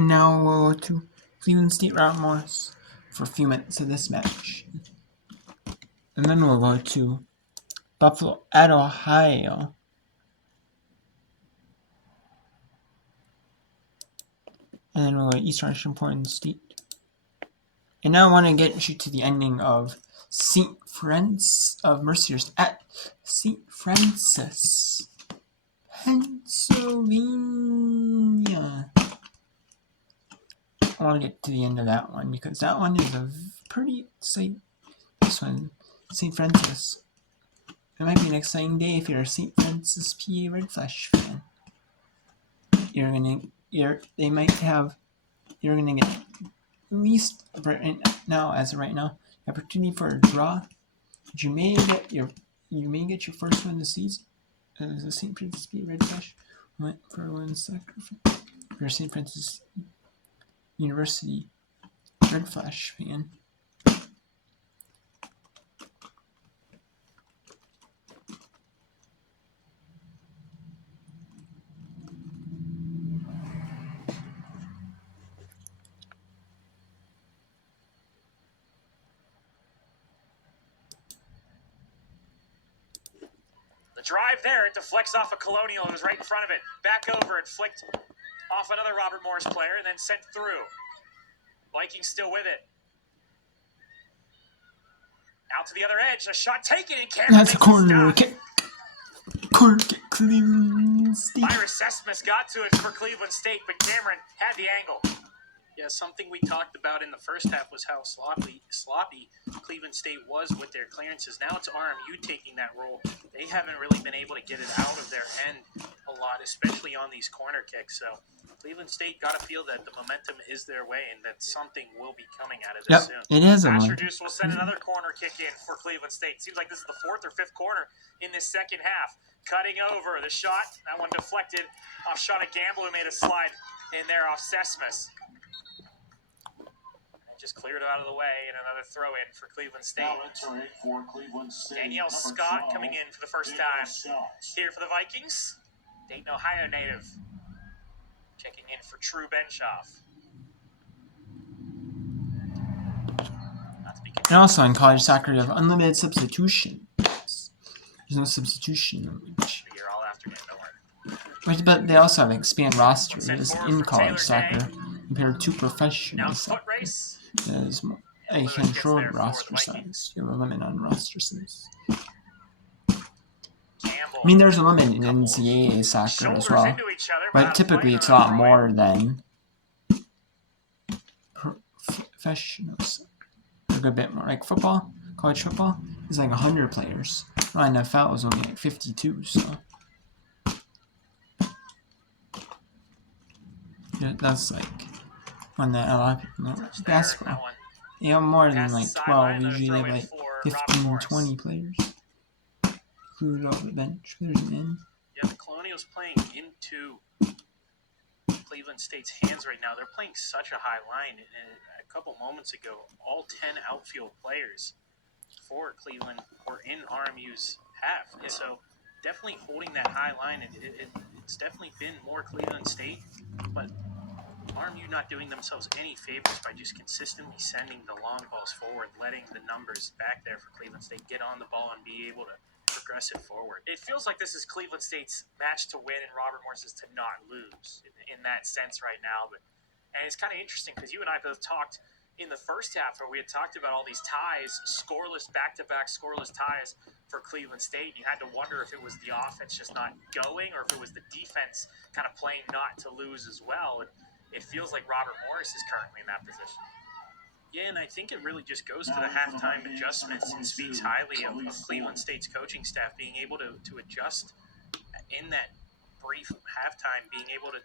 And now we'll go to Cleveland State Robert Morris for a few minutes of this match. And then we'll go to Buffalo at Ohio. And then we'll go to Eastern Washington Portland State. And now I want to get you to the ending of St. Francis of Mercyhurst at St. Francis, Pennsylvania. I want to get to the end of that one because that one is a pretty exciting. This one, St. Francis. It might be an exciting day if you're a St. Francis PA Red Flash fan. You're gonna get at least right now, as of right now, the opportunity for a draw. But you may get your first win this season. As a St. Francis PA Red Flash went for one sacrifice. If you're a St. Francis University Red Flash fan. The drive there, it deflects off a Colonial. It was right in front of it. Back over, it flicked off another Robert Morris player and then sent through. Vikings still with it. Out to the other edge. A shot taken in Cameron. That's a corner kick. Corner kick, Cleveland State. Iris Sesmas got to it for Cleveland State, but Cameron had the angle. Yeah, something we talked about in the first half was how sloppy Cleveland State was with their clearances. Now it's RMU taking that role. They haven't really been able to get it out of their end a lot, especially on these corner kicks. So Cleveland State got to feel that the momentum is their way and that something will be coming out of this soon. It is. Asher Deuce will send another corner kick in for Cleveland State. Seems like this is the fourth or fifth corner in this second half. Cutting over the shot. That one deflected off shot of Gamble, who made a slide in there off Sesmas. Just cleared it out of the way, and another throw in for Cleveland State. Danielle Scott coming in for the first time here for the Vikings. Dayton, Ohio native. Checking in for True Benshoff. And also in college soccer, you have unlimited substitution. There's no substitution limit. You're all after me, don't worry. But they also have expand rosters in college soccer compared to professional soccer. There's a controlled roster size. You have a limit on roster size. I mean, there's a limit in NCAA soccer as well, but typically it's a lot more than professional soccer. A good bit more. Like football, college football is like 100 players. Well, NFL is only like 52, so yeah, that's like one that a lot of people know. Basketball, you have more than like 12. Usually they have like 15, 20 players. Include all the bench players in. Yeah, the Colonials playing into Cleveland State's hands right now. They're playing such a high line. And a couple moments ago, all 10 outfield players for Cleveland were in RMU's half. And so definitely holding that high line. It's definitely been more Cleveland State, but RMU not doing themselves any favors by just consistently sending the long balls forward, letting the numbers back there for Cleveland State get on the ball and be able to progress it forward. It feels like this is Cleveland State's match to win and Robert Morris's to not lose in that sense right now. And it's kind of interesting because you and I both talked in the first half where we had talked about all these ties, scoreless, back-to-back scoreless ties for Cleveland State. You had to wonder if it was the offense just not going or if it was the defense kind of playing not to lose as well. And it feels like Robert Morris is currently in that position. Yeah, and I think it really just goes to the halftime adjustments and speaks highly of Cleveland State's coaching staff being able to adjust in that brief halftime, being able to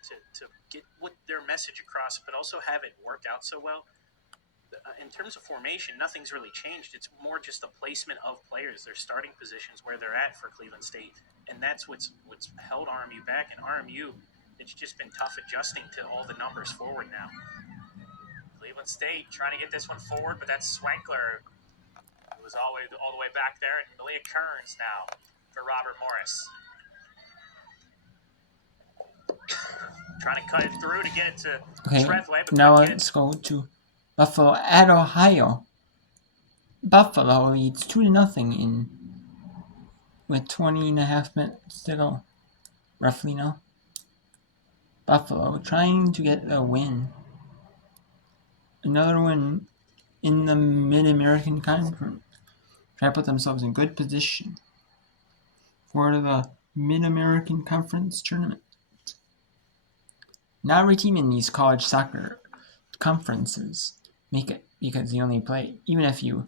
get what their message across, but also have it work out so well. In terms of formation, nothing's really changed. It's more just the placement of players, their starting positions, where they're at for Cleveland State. And that's what's held RMU back. And RMU, it's just been tough adjusting to all the numbers forward now. Cleveland State trying to get this one forward, but that's Swankler, who was all the way back there, and Malia Kearns now for Robert Morris. Trying to cut it through to get it to Okay, Trethway, but now couldn't get let's go to Buffalo at Ohio. Buffalo leads 2-0 in with 20.5 minutes to go, roughly now. Buffalo trying to get a win. Another win in the Mid-American Conference. Try to put themselves in good position for the Mid-American Conference tournament. Not every team in these college soccer conferences make it because you only play even if you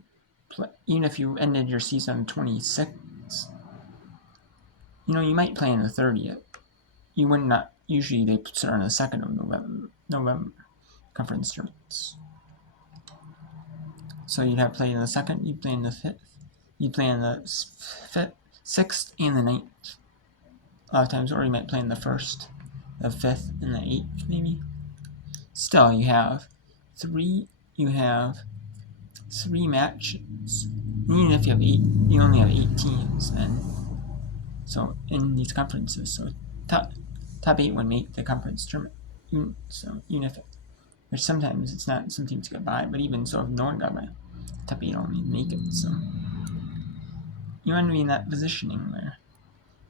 ended your season on the 26th. You know, you might play on the 30th. You would not usually they start on the 2nd of November conference tournaments. So you'd have played in the 2nd, you'd play in the 5th, you'd play in the 5th, 6th, and the 9th. A lot of times, or you might play in the 1st, the 5th, and the 8th, maybe. Still, you have three matches. Even if you have 8, you only have 8 teams then. So in these conferences, so top 8 would make the conference tournament. So even if which sometimes it's not, some teams get by, but even so, if no one got by, top 8 only make it. So you want to be in that positioning where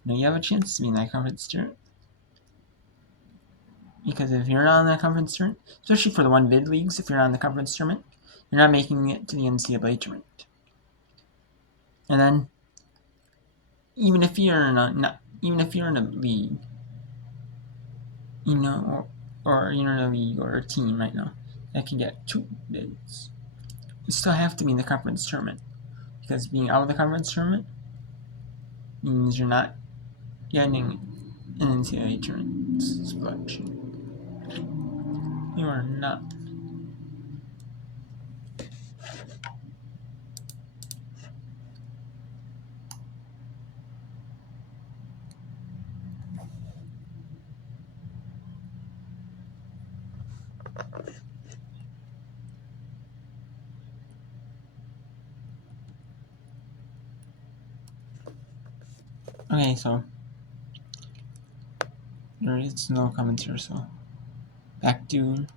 you have a chance to be in that conference tournament. Because if you're not in the conference tournament, especially for the one bid leagues, if you're not in the conference tournament, you're not making it to the NCAA tournament. And then, even if you're in a league, or you're in a league or a team right now that can get 2 bids, you still have to be in the conference tournament, because being out of the conference tournament means you're not getting an NCAA tournament selection. You are not. Okay, so there is no comments here, so back to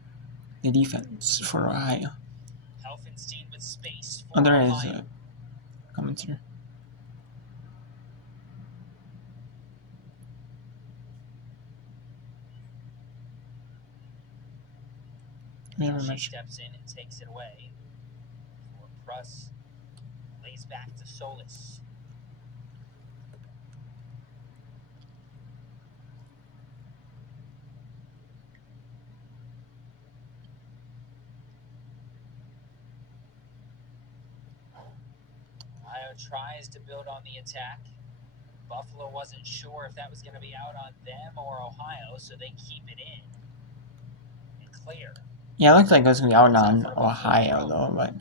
the defense for Ohio. Helfenstein with space for Oh, there is Ohio. comments here. She steps in and takes it away. For Pruss, lays back to Solis. Ohio tries to build on the attack. Buffalo wasn't sure if that was going to be out on them or Ohio, so they keep it in. And clear. Yeah, it looked like it was going to be out on Ohio, though, but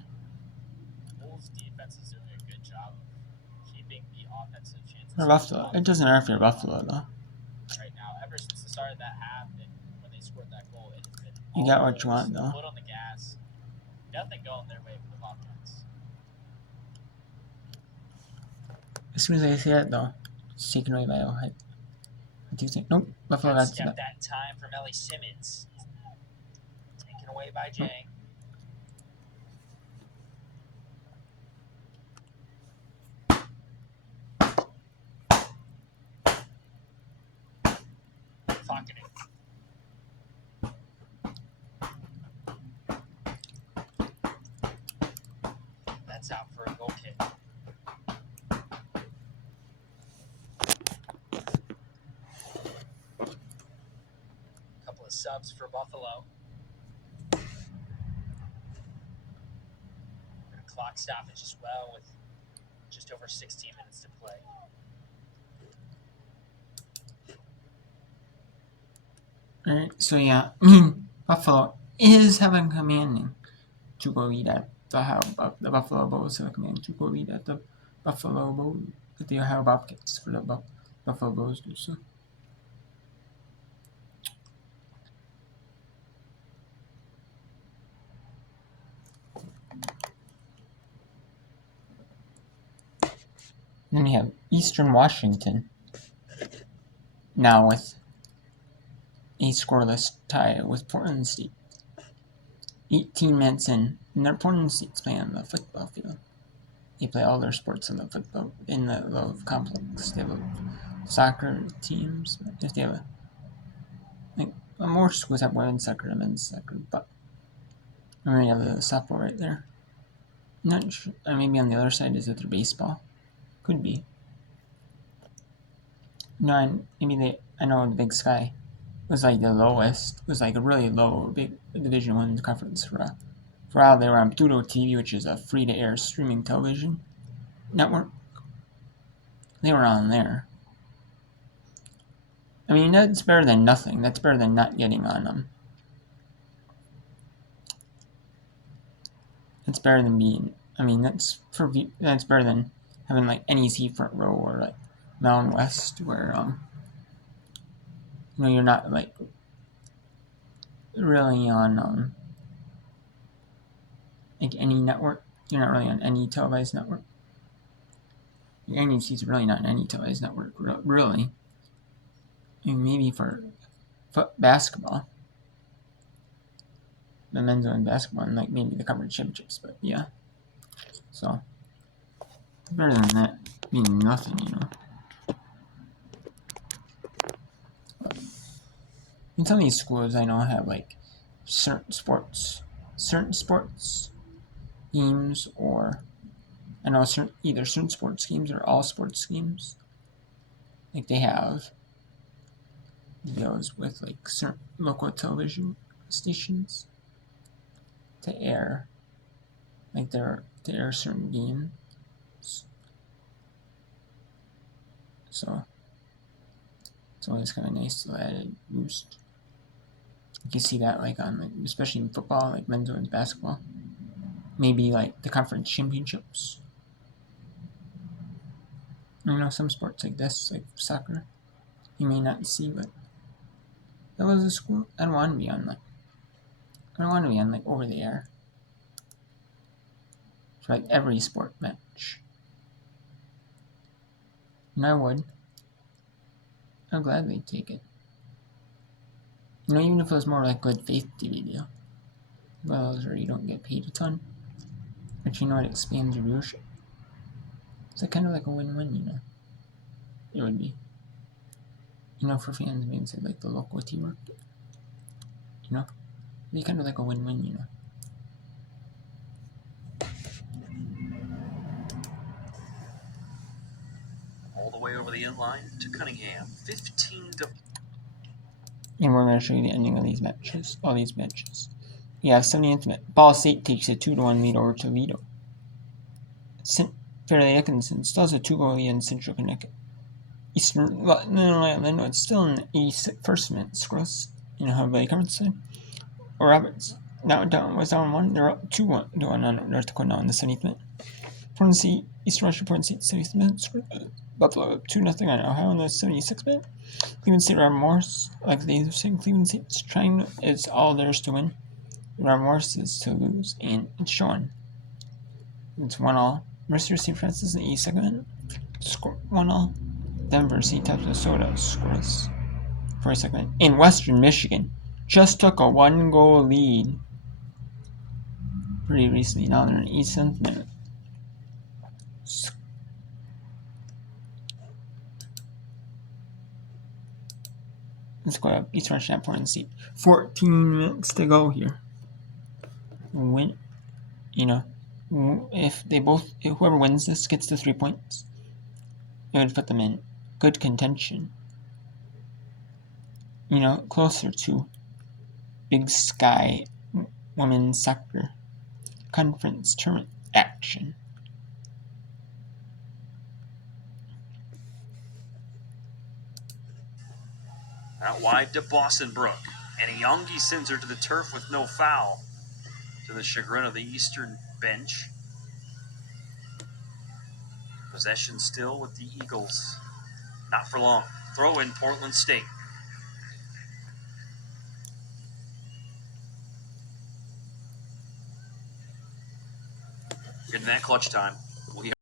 Wolves' defense is doing a good job of keeping the offensive chances. for Buffalo, it doesn't matter if you're Buffalo, though. Right now, ever since the start of that half, and when they scored that goal, it has been You got what you want, though. foot on the gas. Nothing going their way for the Bobcats. As soon as I see that, though, it's taken away by Ohio. What do you think? Nope, Buffalo got Step that time from Ellie Simmons. Taken away by Jang. Clocking it. That's out for a goal kick. Couple of subs for Buffalo. And a clock stoppage as well with just over 16 minutes to play. Alright, so yeah, Buffalo is having commanding to go lead at the Buffalo Bulls have a command to go lead at the Buffalo Bulls, at the Ohio Bobcats for the Buffalo Bulls do so. Then we have Eastern Washington now with a scoreless tie with Portland State. 18 minutes in, and Portland State's playing on the football field. They play all their sports in the little complex. They have soccer teams. If they have more schools have women's soccer and men's soccer, but I mean, you have the softball right there. Not sure. Maybe on the other side is it their baseball? Could be. No, maybe I know the Big Sky was like the lowest. Was like a really low big Division I conference for a while. They were on Pluto TV, which is a free-to-air streaming television network. They were on there. I mean, that's better than nothing. That's better than not getting on them. That's better than being. I mean, that's better than having like NEC front row or like Mountain West, where you're not like really on like any network. You're not really on any televised network. NEC is really not on any televised network, really. I mean, maybe for basketball, the men's and basketball, and like maybe the conference championships, but yeah. So better than that being nothing, And some of these schools I know have like certain sports teams, or I know either certain sports teams or all sports teams. Like they have deals with like certain local television stations to air certain games. So it's always kind of nice to add a boost. You can see that like on especially in football, like men's and basketball. Maybe like the conference championships. Some sports like this, like soccer, you may not see, but that was a school. I don't want to be on like over the air for like every sport match. And I'd gladly take it. Even if it was more like good faith TV deal. Well, where you don't get paid a ton, but it expands your viewership. It's kind of like a win-win, It would be. For fans, maybe say like the local teamwork. It'd be kind of like a win-win, All the way over the inline to Cunningham. 15 to. And we're going to show you the ending of these matches. All these matches. Yeah, 70th minute. Ball State takes a 2-1 lead over Toledo. Fairleigh Dickinson still has a 2-goal lead in Central Connecticut. Eastern, no, it's still in the 81st minute. Scrolls, how Billy Cummins said. Roberts was down 1. They're up 2-1 on North Dakota now in the 70th minute. Portland State, Eastern Western Portland State, 70th minute. Buffalo up 2-0 on Ohio in the 76th minute. Cleveland State, Robert Morris, like they were saying, Cleveland State's trying, it's all theirs to win. Robert Morris is to lose, and it's showing. It's 1-1. Mercer St. Francis in the 82nd minute. Score 1-1. Denver St. Minnesota scores 42nd minute. In Western Michigan, just took a 1-goal lead pretty recently. Now they're in the 87th minute. Let's go up East Rush at Portland State. 14 minutes to go here. Win, if whoever wins this gets the 3 points, it would put them in good contention. Closer to Big Sky women's soccer conference tournament action. Out wide to Bostonbrook. And Iyongi sends her to the turf with no foul, to the chagrin of the Eastern bench. Possession still with the Eagles. Not for long. Throw in Portland State. Getting that clutch time.